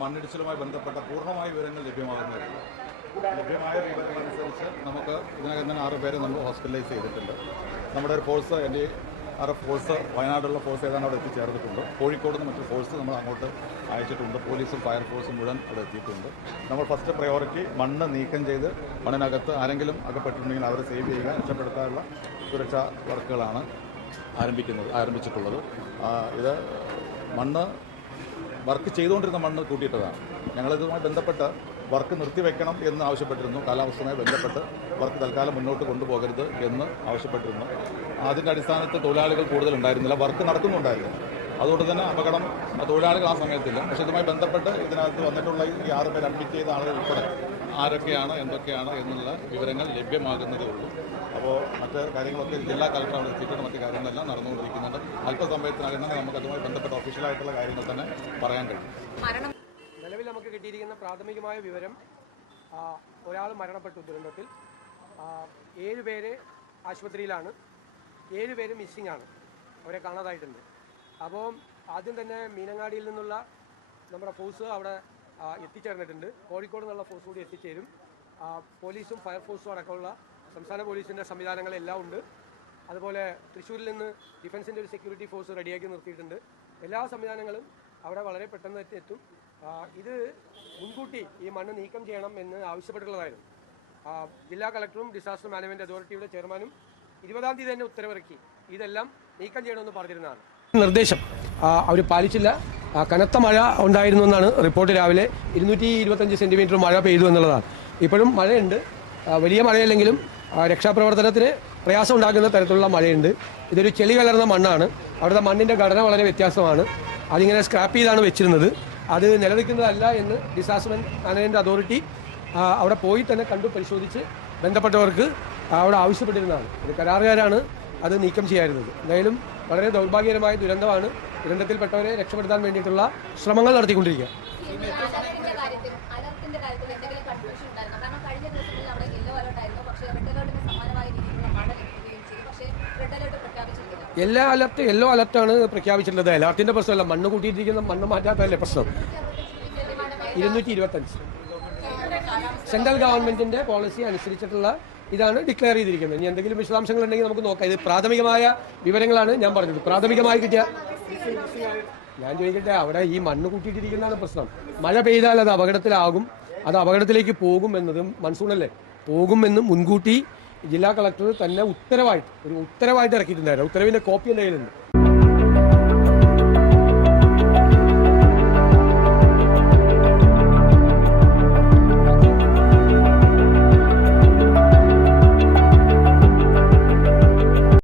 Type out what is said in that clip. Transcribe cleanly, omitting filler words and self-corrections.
മണ്ണിടിച്ചിലുമായി ബന്ധപ്പെട്ട പൂർണ്ണമായ വിവരങ്ങൾ ലഭ്യമായ വിവരങ്ങളനുസരിച്ച് നമുക്ക് ഇതിനകം തന്നെ 6 പേരെ നമ്മൾ ഹോസ്പിറ്റലൈസ് ചെയ്തിട്ടുണ്ട്. നമ്മുടെ ഒരു ഫോഴ്സ് NDRF ഫോഴ്സ് വയനാടുള്ള ഫോഴ്സ് ഏതാണ്ട് അവിടെ എത്തിച്ചേർന്നിട്ടുണ്ട്. കോഴിക്കോട് നിന്ന് മറ്റൊരു ഫോഴ്സ് നമ്മൾ അങ്ങോട്ട് അയച്ചിട്ടുണ്ട്. പോലീസും ഫയർഫോഴ്സും മുഴുവൻ അവിടെ എത്തിയിട്ടുണ്ട്. നമ്മൾ ഫസ്റ്റ് പ്രയോറിറ്റി മണ്ണ് നീക്കം ചെയ്ത് മണ്ണിനകത്ത് ആരെങ്കിലും അകപ്പെട്ടിട്ടുണ്ടെങ്കിൽ അവരെ സേവ് ചെയ്യുക, രക്ഷപ്പെടുത്താനുള്ള സുരക്ഷാ വർക്കുകളാണ് ആരംഭിച്ചിട്ടുള്ളത്. ഇത് മണ്ണ് വർക്ക് ചെയ്തുകൊണ്ടിരുന്ന മണ്ണ് കൂട്ടിയിട്ടതാണ്. ഞങ്ങളിതുമായി ബന്ധപ്പെട്ട് വർക്ക് നിർത്തിവെക്കണം എന്ന് ആവശ്യപ്പെട്ടിരുന്നു. കാലാവസ്ഥയുമായി ബന്ധപ്പെട്ട് വർക്ക് തൽക്കാലം മുന്നോട്ട് കൊണ്ടുപോകരുത് എന്ന് ആവശ്യപ്പെട്ടിരുന്നു. അതിൻ്റെ അടിസ്ഥാനത്തിൽ തൊഴിലാളികൾ കൂടുതലുണ്ടായിരുന്നില്ല, വർക്ക് നടക്കുന്നുണ്ടായിരുന്നു. അതുകൊണ്ട് തന്നെ അപകടം തൊഴിലാളികൾ ആ സമയത്തില്ല. പക്ഷേ ഇതുമായി ബന്ധപ്പെട്ട് ഇതിനകത്ത് വന്നിട്ടുള്ള ഈ 6 പേർ അഡ്മിറ്റ് ചെയ്ത ആളുകൾ ഉൾപ്പെടെ ആരൊക്കെയാണ് എന്തൊക്കെയാണ് എന്നുള്ള വിവരങ്ങൾ ലഭ്യമാകുന്നതേ ഉള്ളൂ. അപ്പോൾ മറ്റ് കാര്യങ്ങളൊക്കെ ജില്ലാ കളക്ടർ അവിടെ എത്തിയിട്ട് മറ്റു കാര്യങ്ങളെല്ലാം നടന്നുകൊണ്ടിരിക്കുന്നുണ്ട്. അല്പസമയത്തിനകം തന്നെ നമുക്ക് അതുമായി ബന്ധപ്പെട്ട ഒഫീഷ്യലായിട്ടുള്ള കാര്യങ്ങൾ തന്നെ പറയാൻ കഴിയും. നിലവിൽ നമുക്ക് കിട്ടിയിരിക്കുന്ന പ്രാഥമികമായ വിവരം, ഒരാൾ മരണപ്പെട്ടു ദുരന്തത്തിൽ. 7 പേര് ആശുപത്രിയിലാണ്, 7 പേര് മിസ്സിംഗ് ആണ്, അവരെ കാണാതായിട്ടുണ്ട്. അപ്പോൾ ആദ്യം തന്നെ മീനങ്ങാടിയിൽ നിന്നുള്ള നമ്മുടെ ഫോഴ്സ് അവിടെ എത്തിച്ചേർന്നിട്ടുണ്ട്. കോഴിക്കോട് നിന്നുള്ള ഫോഴ്സ് കൂടി എത്തിച്ചേരും. പോലീസും ഫയർഫോഴ്സും അടക്കമുള്ള സംസ്ഥാന പോലീസിൻ്റെ സംവിധാനങ്ങളെല്ലാം ഉണ്ട്. അതുപോലെ തൃശ്ശൂരിൽ നിന്ന് ഡിഫൻസിൻ്റെ ഒരു സെക്യൂരിറ്റി ഫോഴ്സ് റെഡിയാക്കി നിർത്തിയിട്ടുണ്ട്. എല്ലാ സംവിധാനങ്ങളും അവിടെ വളരെ പെട്ടെന്ന് എത്തും. ഇത് മുൻകൂട്ടി ഈ മണ്ണ് നീക്കം ചെയ്യണം എന്ന് ആവശ്യപ്പെട്ടിട്ടുള്ളതായിരുന്നു. ജില്ലാ കളക്ടറും ഡിസാസ്റ്റർ മാനേജ്മെൻറ്റ് അതോറിറ്റിയുടെ ചെയർമാനും 20-ാം തീയതി തന്നെ ഉത്തരവിറക്കി ഇതെല്ലാം നീക്കം ചെയ്യണമെന്ന് പറഞ്ഞിരുന്നതാണ്. നിർദ്ദേശം അവർ പാലിച്ചില്ല. കനത്ത മഴ ഉണ്ടായിരുന്നു എന്നാണ് റിപ്പോർട്ട്. രാവിലെ 225 സെൻറ്റിമീറ്റർ മഴ പെയ്തു എന്നുള്ളതാണ്. ഇപ്പോഴും മഴയുണ്ട്, വലിയ മഴയല്ലെങ്കിലും രക്ഷാപ്രവർത്തനത്തിന് പ്രയാസം ഉണ്ടാക്കുന്ന തരത്തിലുള്ള മഴയുണ്ട്. ഇതൊരു ചെളി കലർന്ന മണ്ണാണ്. അവിടുത്തെ മണ്ണിൻ്റെ ഘടന വളരെ വ്യത്യാസമാണ്. അതിങ്ങനെ സ്ക്രാപ്പ് ചെയ്താണ് വെച്ചിരുന്നത്. അത് നിലനിൽക്കുന്നതല്ല എന്ന് ഡിസാസ്റ്റർ മാനേജ്മെൻറ്റ് അതോറിറ്റി അവിടെ പോയി തന്നെ കണ്ടു പരിശോധിച്ച് ബന്ധപ്പെട്ടവർക്ക് അവിടെ ആവശ്യപ്പെട്ടിരുന്നതാണ്. ഇത് കരാറുകാരാണ് അത് നീക്കം ചെയ്യാറുള്ളത്. എന്തായാലും വളരെ ദൗർഭാഗ്യകരമായ ദുരന്തമാണ്. ദുരന്തത്തിൽപ്പെട്ടവരെ രക്ഷപ്പെടുത്താൻ വേണ്ടിയിട്ടുള്ള ശ്രമങ്ങൾ നടത്തിക്കൊണ്ടിരിക്കുക. യെല്ലോ അലർട്ടാണ് പ്രഖ്യാപിച്ചിട്ടുള്ളത്. അലർട്ടിന്റെ പ്രശ്നമല്ല, മണ്ണ് കൂട്ടിയിട്ടിരിക്കുന്ന മണ്ണ് മാറ്റാത്തതല്ലേ പ്രശ്നം. 225 സെൻട്രൽ ഗവൺമെന്റിന്റെ പോളിസി അനുസരിച്ചിട്ടുള്ള ഇതാണ് ഡിക്ലെയർ ചെയ്തിരിക്കുന്നത്. ഇനി എന്തെങ്കിലും വിശദാംശങ്ങൾ ഉണ്ടെങ്കിൽ നമുക്ക് നോക്കാം. ഇത് പ്രാഥമികമായ വിവരങ്ങളാണ് ഞാൻ പറഞ്ഞത്. പ്രാഥമികമായി കിട്ടിയ ഞാൻ ചോദിക്കട്ടെ, അവിടെ ഈ മണ്ണ് കൂട്ടിയിട്ടിരിക്കുന്നതാണ് പ്രശ്നം. മഴ പെയ്താൽ അത് അപകടത്തിലാകും, അത് അപകടത്തിലേക്ക് പോകും എന്നതും മൺസൂണല്ലേ, പോകുമെന്നും മുൻകൂട്ടി ജില്ലാ കളക്ടർ തന്നെ ഉത്തരവായിട്ട് ഇറക്കിയിട്ടുണ്ടായിരുന്നു. ഉത്തരവിന്റെ കോപ്പി എൻ്റെ കയ്യിലുണ്ട്.